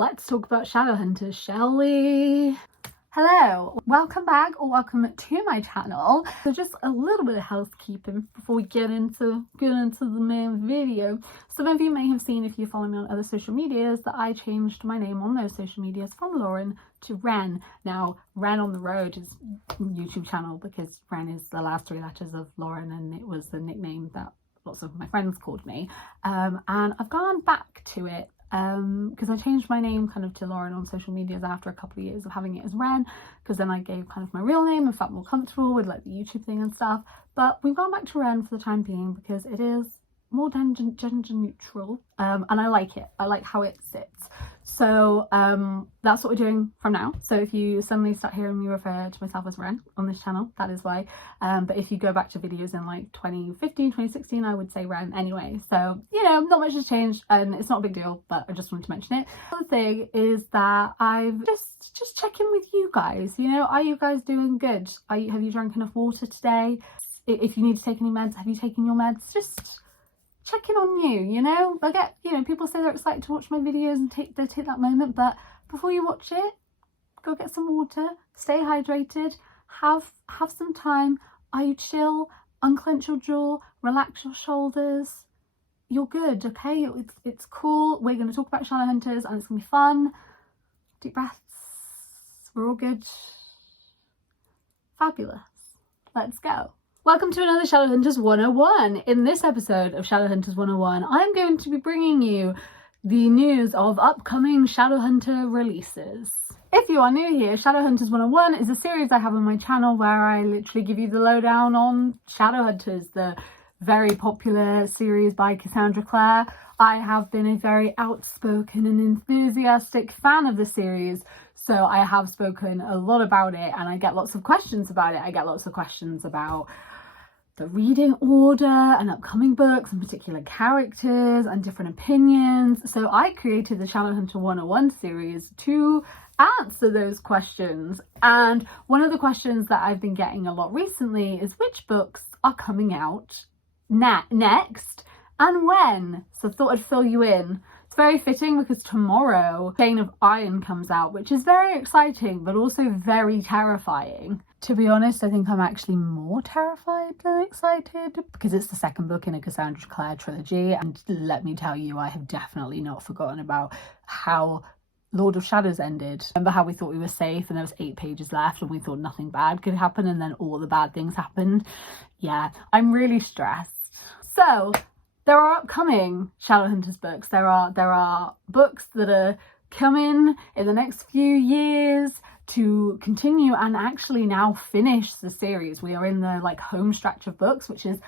let's talk about Shadowhunters, shall we? Hello, welcome back or welcome to my channel. So just a little bit of housekeeping before we get into the main video. Some of you may have seen, if you follow me on other social medias, that I changed my name on those social medias from Lauren to Ren. Now, Ren on the Road is a YouTube channel because Ren is the last three letters of Lauren, and it was the nickname that lots of my friends called me. And I've gone back to it because I changed my name kind of to Lauren on social medias after a couple of years of having it as Ren, because then I gave kind of my real name and felt more comfortable with like the YouTube thing and stuff. But we've gone back to Ren for the time being because it is more gender neutral, and I like it. I like how it sits. So that's what we're doing from now. So if you suddenly start hearing me refer to myself as Ren on this channel, that is why. But if you go back to videos in like 2015, 2016, I would say Ren anyway. So, you know, not much has changed and it's not a big deal, but I just wanted to mention it. The other thing is that I've just check in with you guys. You know, are you guys doing good? Have you drank enough water today? If you need to take any meds, have you taken your meds? Just checking on you, you know. I get, you know, people say they're excited to watch my videos and take that moment, but before you watch it, go get some water, stay hydrated, have some time. Are you chill? Unclench your jaw, relax your shoulders. You're good, okay? It's cool. We're going to talk about Shadowhunters and it's going to be fun. Deep breaths. We're all good. Fabulous. Let's go. Welcome to another Shadowhunters 101. In this episode of Shadowhunters 101, I'm going to be bringing you the news of upcoming Shadowhunter releases. If you are new here, Shadowhunters 101 is a series I have on my channel where I literally give you the lowdown on Shadowhunters, the very popular series by Cassandra Clare. I have been a very outspoken and enthusiastic fan of the series, so I have spoken a lot about it and I get lots of questions about it. I get lots of questions about the reading order and upcoming books and particular characters and different opinions. So I created the Shadowhunter 101 series to answer those questions. And one of the questions that I've been getting a lot recently is which books are coming out next and when. So I thought I'd fill you in. It's very fitting because tomorrow Chain of Iron comes out, which is very exciting but also very terrifying. To be honest, I think I'm actually more terrified than excited because it's the second book in a Cassandra Clare trilogy, and let me tell you, I have definitely not forgotten about how Lord of Shadows ended. Remember how we thought we were safe and there was 8 pages left and we thought nothing bad could happen, and then all the bad things happened? Yeah, I'm really stressed. So there are upcoming Shadowhunters books. There are books that are coming in the next few years to continue and actually now finish the series. We are in the like home stretch of books, which is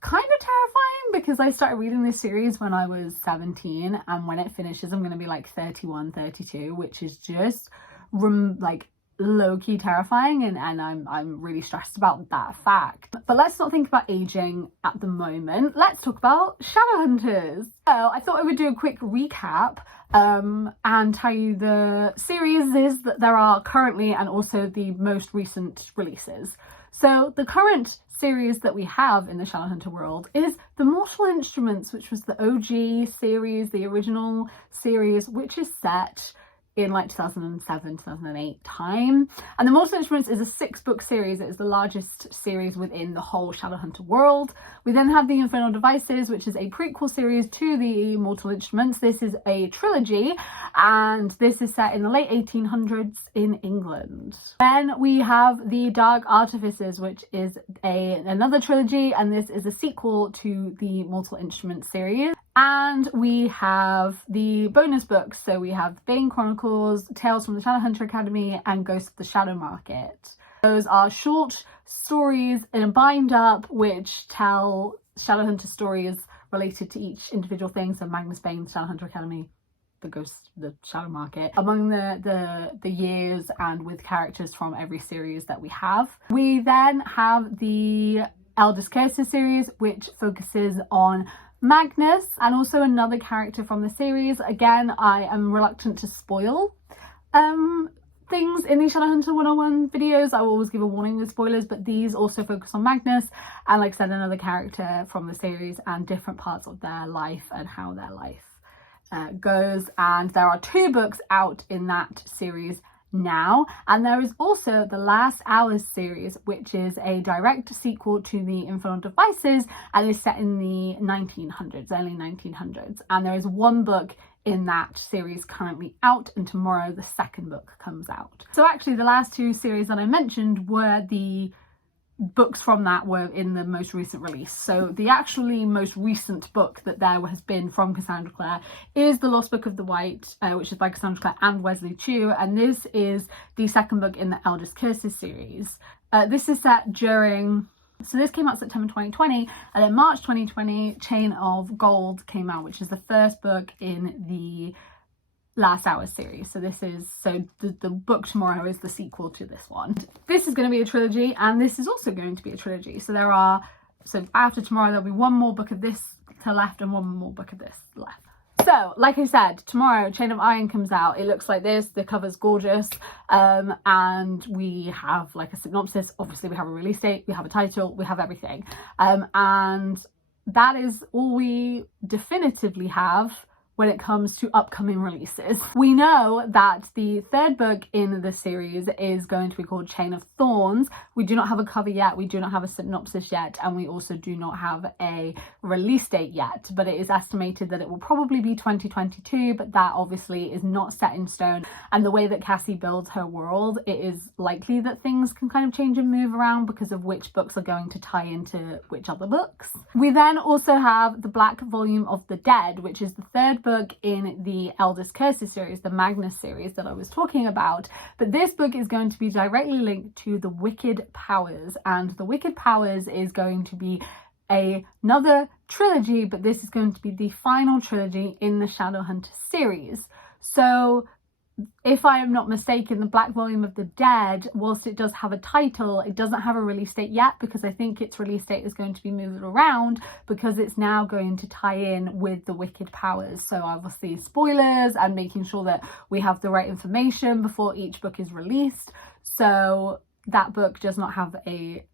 kind of terrifying because I started reading this series when I was 17, and when it finishes I'm going to be like 31, 32, which is just like low-key terrifying, and I'm really stressed about that fact. But let's not think about aging at the moment. Let's talk about Shadowhunters. So I thought I would do a quick recap and tell you the series that there are currently and also the most recent releases. So the current series that we have in the Shadowhunter world is the Mortal Instruments, which was the OG series, the original series, which is set in like 2007, 2008 time. And the Mortal Instruments is a 6-book series. It is the largest series within the whole Shadowhunter world. We then have the Infernal Devices, which is a prequel series to the Mortal Instruments. This is a trilogy, and this is set in the late 1800s in England. Then we have the Dark Artifices, which is another trilogy, and this is a sequel to the Mortal Instruments series. And we have the bonus books. So we have Bane Chronicles, Tales from the Shadowhunter Academy, and Ghost of the Shadow Market. Those are short stories in a bind up which tell Shadowhunter stories related to each individual thing. So Magnus Bane, Shadowhunter Academy, the Ghost of the Shadow Market, among the years and with characters from every series that we have. We then have the Eldest Curses series, which focuses on Magnus and also another character from the series. Again, I am reluctant to spoil things in the Shadowhunter 101 videos. I will always give a warning with spoilers, but these also focus on Magnus and, like I said, another character from the series and different parts of their life and how their life goes, and there are 2 books out in that series now, and there is also the Last Hours series, which is a direct sequel to the Infernal Devices and is set in the 1900s, early 1900s, and there is 1 book in that series currently out, and tomorrow the 2nd book comes out. So actually the last 2 series that I mentioned were the books from that were in the most recent release. So the actually most recent book that there has been from Cassandra Clare is The Lost Book of the White, which is by Cassandra Clare and Wesley Chu, and this is the 2nd book in the Eldest Curses series. This is set during, so this came out September 2020, and in March 2020 Chain of Gold came out, which is the 1st book in the Last Hours series. So this is, so the book tomorrow is the sequel to this one. This is going to be a trilogy, and this is also going to be a trilogy. So there are, so after tomorrow there'll be 1 more book of this to left and 1 more book of this left. So like I said, tomorrow Chain of Iron comes out. It looks like this, the cover's gorgeous, and we have like a synopsis. Obviously we have a release date, we have a title, we have everything, and that is all we definitively have when it comes to upcoming releases. We know that the 3rd book in the series is going to be called Chain of Thorns. We do not have a cover yet, we do not have a synopsis yet, and we also do not have a release date yet, but it is estimated that it will probably be 2022, but that obviously is not set in stone, and the way that Cassie builds her world, it is likely that things can kind of change and move around because of which books are going to tie into which other books. We then also have the Black Volume of the Dead, which is the 3rd book in the Eldest Curses series, the Magnus series that I was talking about, but this book is going to be directly linked to the Wicked Powers, and the Wicked Powers is going to be another trilogy, but this is going to be the final trilogy in the Shadowhunter series. So if I am not mistaken, the Black Volume of the Dead, whilst it does have a title, it doesn't have a release date yet, because I think its release date is going to be moved around because it's now going to tie in with the Wicked Powers. So obviously spoilers and making sure that we have the right information before each book is released. So that book does not have a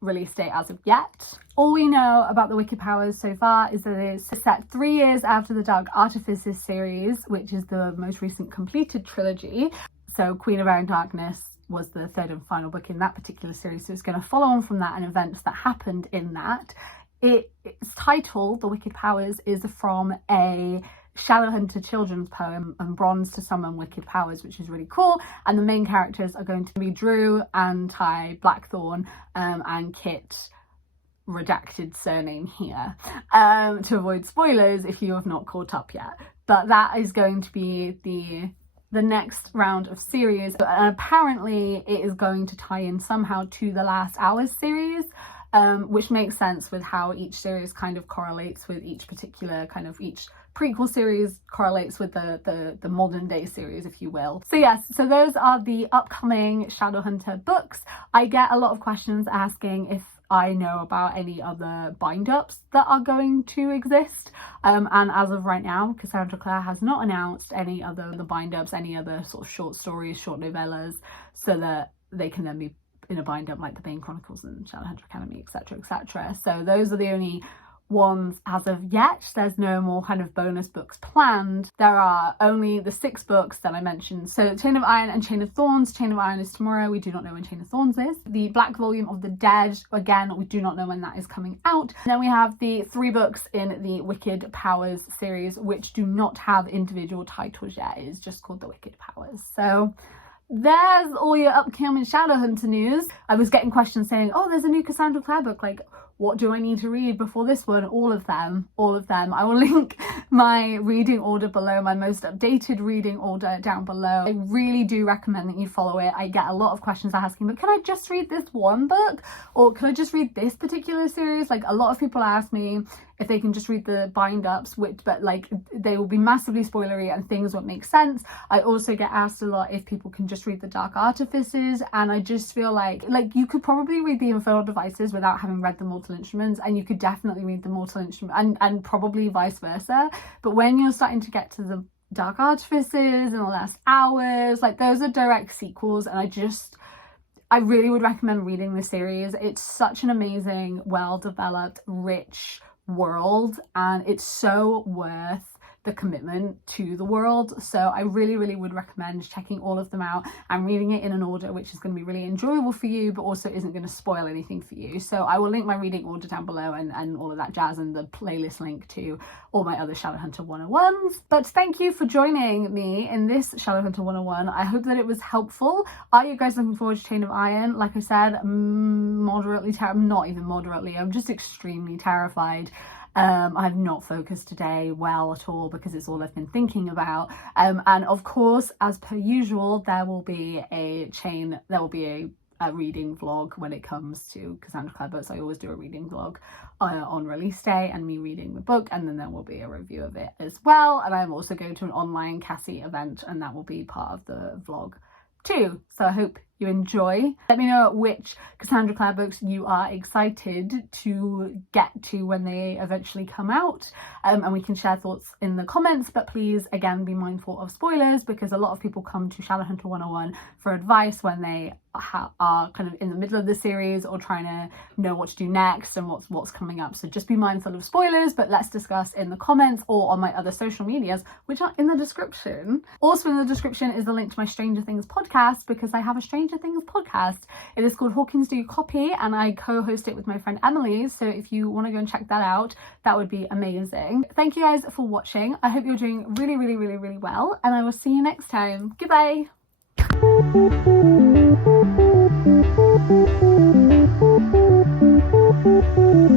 release date as of yet. All we know about the Wicked Powers so far is that it's set 3 years after the Dark Artifices series, which is the most recent completed trilogy. So Queen of Air and Darkness was the 3rd and final book in that particular series, so it's going to follow on from that and events that happened in that. Its title, The Wicked Powers, is from a Shadowhunter children's poem, and Bronze to Summon Wicked Powers, which is really cool, and the main characters are going to be Drew and Ty Blackthorn, and Kit, redacted surname here, to avoid spoilers if you have not caught up yet. But that is going to be the next round of series, and apparently it is going to tie in somehow to the Last Hours series, which makes sense with how each series kind of correlates with each particular kind of, each prequel series correlates with the modern day series, if you will. So yes, so those are the upcoming Shadowhunter books. I get a lot of questions asking if I know about any other bind-ups that are going to exist, and as of right now, Cassandra Clare has not announced any other bind-ups, any other sort of short stories, short novellas, so that they can then be in a bind-up like the Bane Chronicles and Shadowhunter Academy, etc, etc. So those are the only ones as of yet. There's no more kind of bonus books planned. There are only the 6 books that I mentioned. So Chain of Iron and Chain of Thorns. Chain of Iron is tomorrow. We do not know when Chain of Thorns is. The Black Volume of the Dead, again, we do not know when that is coming out. And then we have the 3 books in the Wicked Powers series, which do not have individual titles yet. It is just called the Wicked Powers. So there's all your upcoming Shadowhunter news. I was getting questions saying, oh, there's a new Cassandra Clare book, like, what do I need to read before this one? All of them. I will link my reading order below, my most updated reading order down below. I really do recommend that you follow it. I get a lot of questions asking, but can I just read this one book? Or can I just read this particular series? Like, a lot of people ask me if they can just read the bind-ups, but like, they will be massively spoilery and things won't make sense. I also get asked a lot if people can just read the Dark Artifices, and I just feel like you could probably read the Infernal Devices without having read the Mortal Instruments, and you could definitely read the Mortal Instrument, and probably vice versa. But when you're starting to get to the Dark Artifices and the Last Hours, like, those are direct sequels, and I really would recommend reading the series. It's such an amazing, well-developed, rich world, and it's so worth the commitment to the world. So I really, really would recommend checking all of them out and reading it in an order which is going to be really enjoyable for you, but also isn't going to spoil anything for you. So I will link my reading order down below and all of that jazz, and the playlist link to all my other Shadowhunter 101s. But thank you for joining me in this Shadowhunter 101. I hope that it was helpful. Are you guys looking forward to Chain of Iron? Like I said, moderately not even moderately, I'm just extremely terrified. I've not focused today well at all because it's all I've been thinking about. And of course, as per usual, there will be a reading vlog when it comes to Cassandra Clare books. I always do a reading vlog on release day and me reading the book, and then there will be a review of it as well. And I'm also going to an online Cassie event, and that will be part of the vlog too. So I hope you enjoy. Let me know which Cassandra Clare books you are excited to get to when they eventually come out, and we can share thoughts in the comments. But please, again, be mindful of spoilers, because a lot of people come to Shadowhunter 101 for advice when they are kind of in the middle of the series or trying to know what to do next and what's coming up. So just be mindful of spoilers, but let's discuss in the comments or on my other social medias, which are in the description. Also in the description is the link to my Stranger Things podcast, because I have a Stranger Things podcast. It is called Hawkins Do Copy, and I co-host it with my friend Emily. So if you want to go and check that out, that would be amazing. Thank you guys for watching. I hope you're doing really, really, really, really well, and I will see you next time. Goodbye. Thank you.